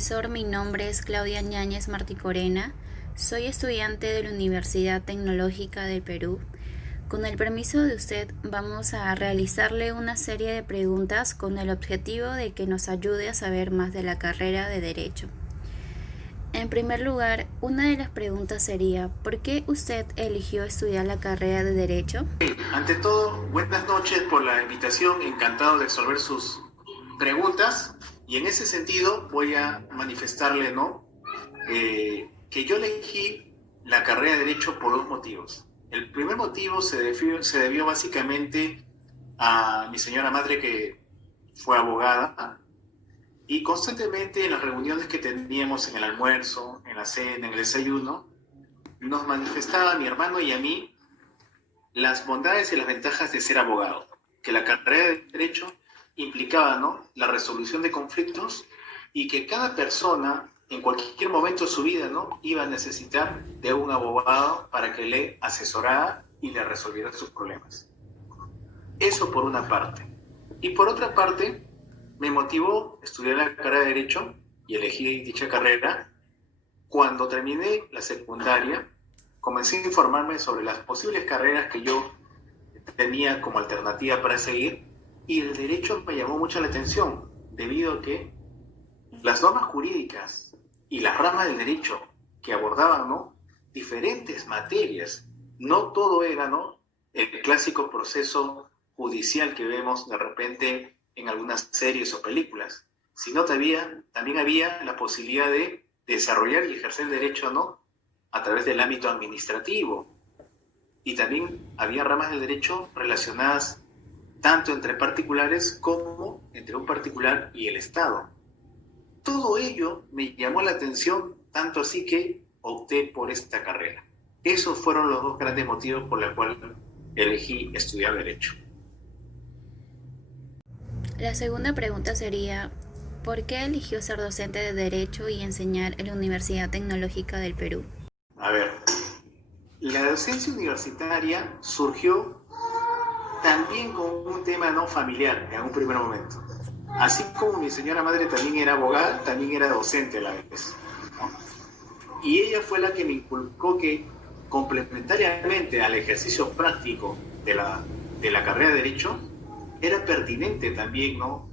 profesor, mi nombre es Claudia Ñáñez Marticorena. Soy estudiante de la Universidad Tecnológica del Perú. Con el permiso de usted, vamos a realizarle una serie de preguntas con el objetivo de que nos ayude a saber más de la carrera de Derecho. En primer lugar, una de las preguntas sería, ¿por qué usted eligió estudiar la carrera de Derecho? Ante todo, buenas noches por la invitación, encantado de resolver sus preguntas y en ese sentido voy a manifestarle, ¿no? Que yo elegí la carrera de Derecho por dos motivos. El primer motivo se debió básicamente a mi señora madre, que fue abogada, y constantemente en las reuniones que teníamos en el almuerzo, en la cena, en el desayuno, nos manifestaba a mi hermano y a mí las bondades y las ventajas de ser abogado, que la carrera de Derecho implicaba, ¿no?, la resolución de conflictos y que cada persona en cualquier momento de su vida, ¿no?, iba a necesitar de un abogado para que le asesorara y le resolviera sus problemas. Eso por una parte. Y por otra parte, me motivó estudiar la carrera de Derecho y elegí dicha carrera. Cuando terminé la secundaria, comencé a informarme sobre las posibles carreras que yo tenía como alternativa para seguir, y el derecho me llamó mucho la atención, debido a que las normas jurídicas y las ramas del derecho que abordaban, ¿no?, diferentes materias, no todo era, ¿no?, el clásico proceso judicial que vemos de repente en algunas series o películas, sino también había la posibilidad de desarrollar y ejercer el derecho, ¿no?, a través del ámbito administrativo. Y también había ramas del derecho relacionadas tanto entre particulares como entre un particular y el Estado. Todo ello me llamó la atención, tanto así que opté por esta carrera. Esos fueron los dos grandes motivos por los cuales elegí estudiar Derecho. La segunda pregunta sería, ¿por qué eligió ser docente de Derecho y enseñar en la Universidad Tecnológica del Perú? A ver, la docencia universitaria surgió también con un tema no familiar en un primer momento. Así como mi señora madre también era abogada, también era docente a la vez, ¿no? Y ella fue la que me inculcó que complementariamente al ejercicio práctico de la carrera de Derecho, era pertinente también, ¿no?,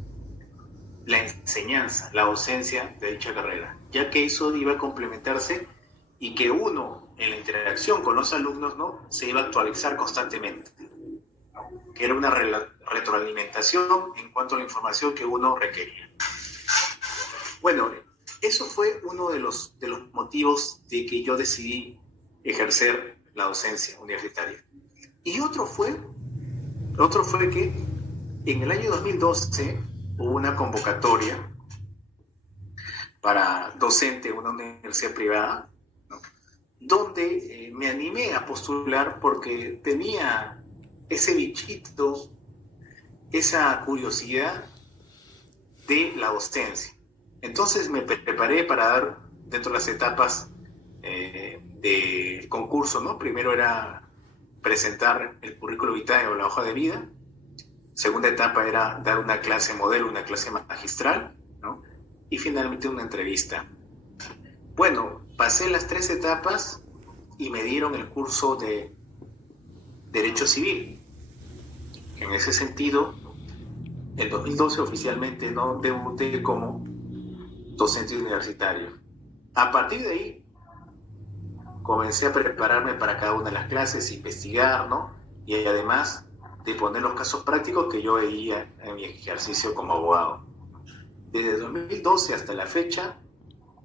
la enseñanza, la docencia de dicha carrera, ya que eso iba a complementarse y que uno en la interacción con los alumnos, ¿no?, se iba a actualizar constantemente, que era una retroalimentación en cuanto a la información que uno requería. Bueno, eso fue uno de los motivos de que yo decidí ejercer la docencia universitaria. Y otro fue que en el año 2012 hubo una convocatoria para docente en una universidad privada, ¿no?, donde me animé a postular porque tenía ese bichito, esa curiosidad de la docencia. Entonces me preparé para dar dentro de las etapas del concurso, ¿no? Primero era presentar el currículo vitae o la hoja de vida. Segunda etapa era dar una clase modelo, una clase magistral, ¿no? Y finalmente una entrevista. Bueno, pasé las tres etapas y me dieron el curso de Derecho Civil. En ese sentido, en 2012 oficialmente no debuté como docente universitario. A partir de ahí, comencé a prepararme para cada una de las clases, investigar, ¿no?, y además de poner los casos prácticos que yo veía en mi ejercicio como abogado. Desde 2012 hasta la fecha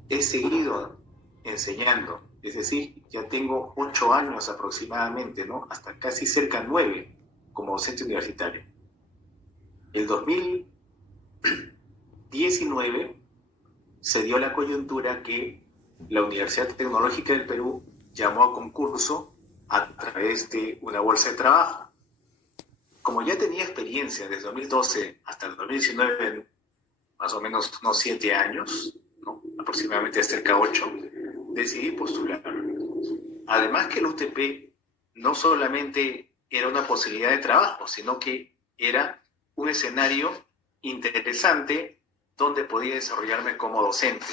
he seguido enseñando, es decir, ya tengo 8 años aproximadamente, ¿no?, hasta casi cerca de 9 como docente universitario. El 2019 se dio la coyuntura que la Universidad Tecnológica del Perú llamó a concurso a través de una bolsa de trabajo. Como ya tenía experiencia desde 2012 hasta el 2019, más o menos unos 7 años, ¿no?, aproximadamente cerca de 8, decidí postular. Además que el UTP no solamente era una posibilidad de trabajo, sino que era un escenario interesante dónde podía desarrollarme como docente,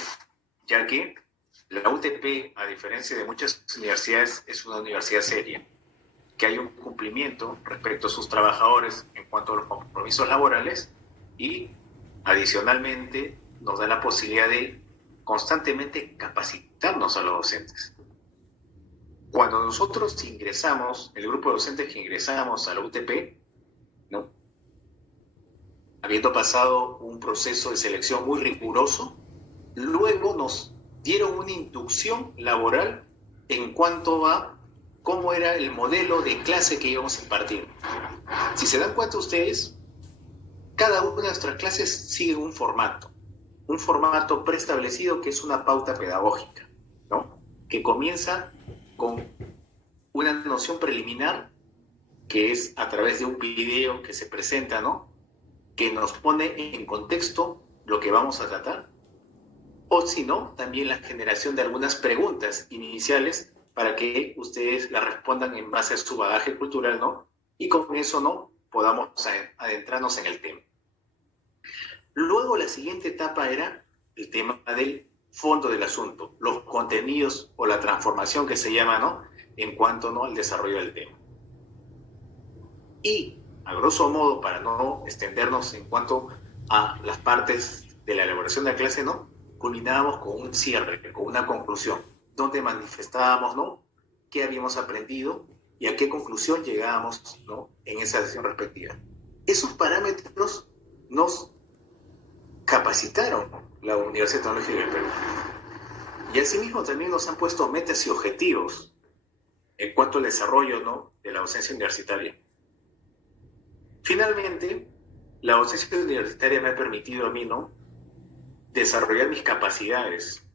ya que la UTP, a diferencia de muchas universidades, es una universidad seria, que hay un cumplimiento respecto a sus trabajadores en cuanto a los compromisos laborales y adicionalmente nos da la posibilidad de constantemente capacitarnos a los docentes. Cuando nosotros ingresamos, el grupo de docentes que ingresamos a la UTP, ¿no?, habiendo pasado un proceso de selección muy riguroso, luego nos dieron una inducción laboral en cuanto a cómo era el modelo de clase que íbamos a impartir. Si se dan cuenta ustedes, cada una de nuestras clases sigue un formato preestablecido que es una pauta pedagógica, ¿no?, que comienza con una noción preliminar que es a través de un video que se presenta, ¿no?, que nos pone en contexto lo que vamos a tratar, o si no, también la generación de algunas preguntas iniciales para que ustedes las respondan en base a su bagaje cultural, ¿no?, y con eso, ¿no?, podamos adentrarnos en el tema. Luego la siguiente etapa era el tema del fondo del asunto, los contenidos o la transformación que se llama, ¿no?, en cuanto, ¿no?, al desarrollo del tema. Y, a grosso modo, para no extendernos en cuanto a las partes de la elaboración de la clase, ¿no?, culminábamos con un cierre, con una conclusión, donde manifestábamos, ¿no?, qué habíamos aprendido y a qué conclusión llegábamos, ¿no?, en esa sesión respectiva. Esos parámetros nos capacitaron la Universidad Tecnológica del Perú. Y asimismo también nos han puesto metas y objetivos en cuanto al desarrollo, ¿no?, de la docencia universitaria. Finalmente, la docencia universitaria me ha permitido a mí, ¿no?, desarrollar mis capacidades,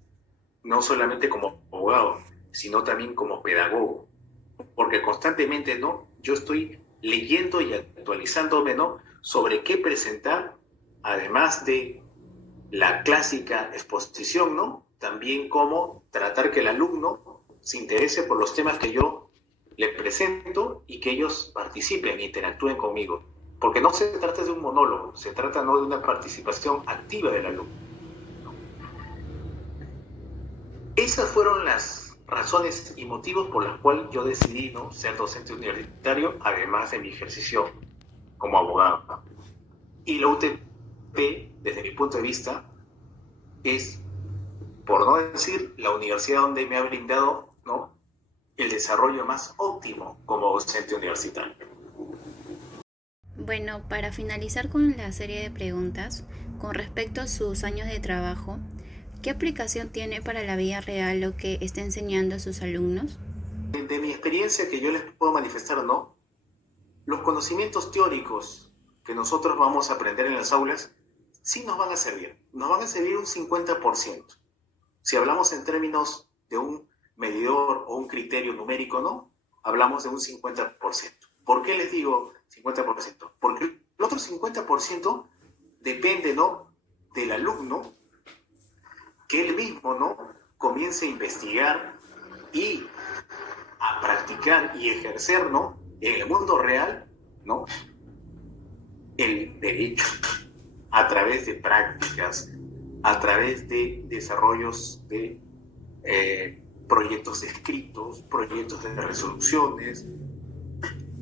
no solamente como abogado, sino también como pedagogo, porque constantemente, ¿no?, yo estoy leyendo y actualizándome, ¿no?, sobre qué presentar, además de la clásica exposición, ¿no?, también cómo tratar que el alumno se interese por los temas que yo le presento y que ellos participen e interactúen conmigo. Porque no se trata de un monólogo, se trata, ¿no?, de una participación activa del alumno, ¿no? Esas fueron las razones y motivos por las cuales yo decidí, ¿no?, ser docente universitario, además de mi ejercicio como abogado. Y la UTP, desde mi punto de vista, es, por no decir, la universidad donde me ha brindado, ¿no?, el desarrollo más óptimo como docente universitario. Bueno, para finalizar con la serie de preguntas, con respecto a sus años de trabajo, ¿qué aplicación tiene para la vida real lo que está enseñando a sus alumnos? De mi experiencia que yo les puedo manifestar, ¿no?, los conocimientos teóricos que nosotros vamos a aprender en las aulas sí nos van a servir un 50%. Si hablamos en términos de un medidor o un criterio numérico, ¿no?, hablamos de un 50%. ¿Por qué les digo 50%? Porque el otro 50% depende, ¿no?, del alumno, que él mismo, ¿no?, comience a investigar y a practicar y ejercer, ¿no?, en el mundo real, ¿no?, el derecho, a través de prácticas, a través de desarrollos de proyectos escritos, proyectos de resoluciones,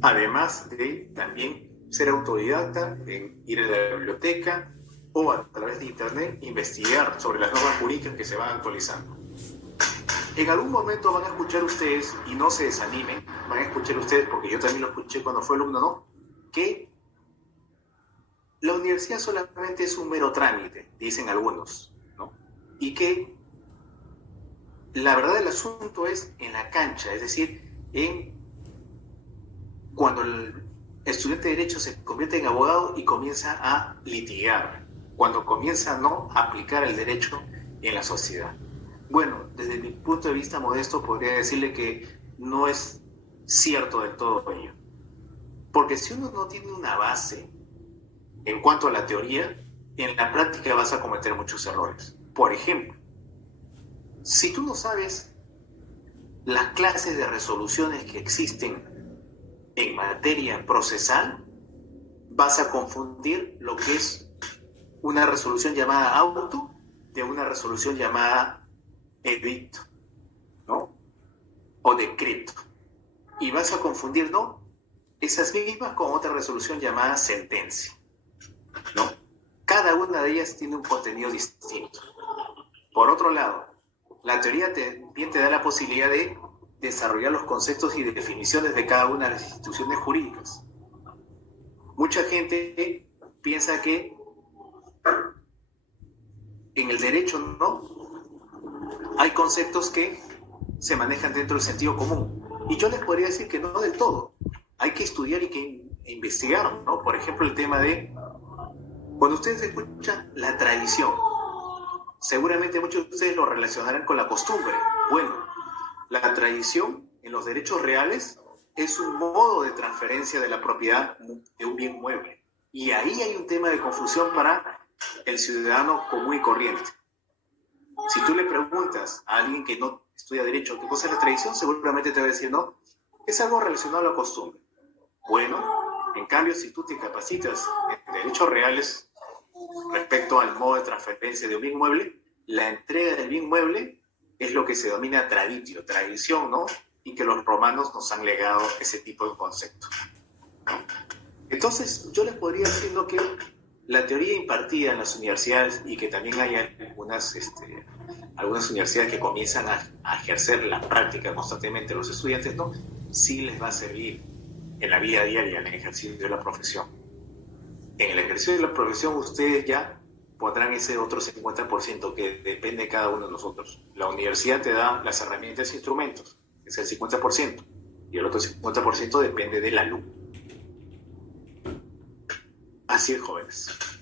además de también ser autodidacta en ir a la biblioteca o a través de internet investigar sobre las normas jurídicas que se van actualizando. En algún momento van a escuchar ustedes, y no se desanimen, van a escuchar ustedes, porque yo también lo escuché cuando fue alumno, ¿no?, que la universidad solamente es un mero trámite, dicen algunos, ¿no?, y que la verdad del asunto es en la cancha, es decir, cuando el estudiante de Derecho se convierte en abogado y comienza a litigar, cuando comienza, ¿no?, a aplicar el derecho en la sociedad. Bueno, desde mi punto de vista modesto podría decirle que no es cierto del todo ello. Porque si uno no tiene una base en cuanto a la teoría, en la práctica vas a cometer muchos errores. Por ejemplo, si tú no sabes las clases de resoluciones que existen en materia procesal, vas a confundir lo que es una resolución llamada auto de una resolución llamada edicto, ¿no? O decreto. Y vas a confundir, ¿no?, esas mismas con otra resolución llamada sentencia, ¿no? Cada una de ellas tiene un contenido distinto. Por otro lado, la teoría también te da la posibilidad de desarrollar los conceptos y definiciones de cada una de las instituciones jurídicas. Mucha gente piensa que en el derecho no hay conceptos que se manejan dentro del sentido común. Y yo les podría decir que no del todo. Hay que estudiar y que investigar, ¿no? Por ejemplo, el tema de, cuando ustedes escuchan la tradición, seguramente muchos de ustedes lo relacionarán con la costumbre. Bueno, la tradición en los derechos reales es un modo de transferencia de la propiedad de un bien mueble. Y ahí hay un tema de confusión para el ciudadano común y corriente. Si tú le preguntas a alguien que no estudia derecho qué cosa es la tradición, seguramente te va a decir, no, es algo relacionado a la costumbre. Bueno, en cambio, si tú te capacitas en derechos reales respecto al modo de transferencia de un bien mueble, la entrega del bien mueble es lo que se denomina traditio, tradición, ¿no? Y que los romanos nos han legado ese tipo de concepto. Entonces, yo les podría decir, ¿no?, que la teoría impartida en las universidades, y que también hay algunas universidades que comienzan a ejercer la práctica constantemente los estudiantes, ¿no?, sí les va a servir en la vida diaria, en el ejercicio de la profesión. En el ejercicio de la profesión ustedes ya podrán ese otro 50% que depende de cada uno de nosotros. La universidad te da las herramientas e instrumentos, es el 50%, y el otro 50% depende del alumno. Así es, jóvenes.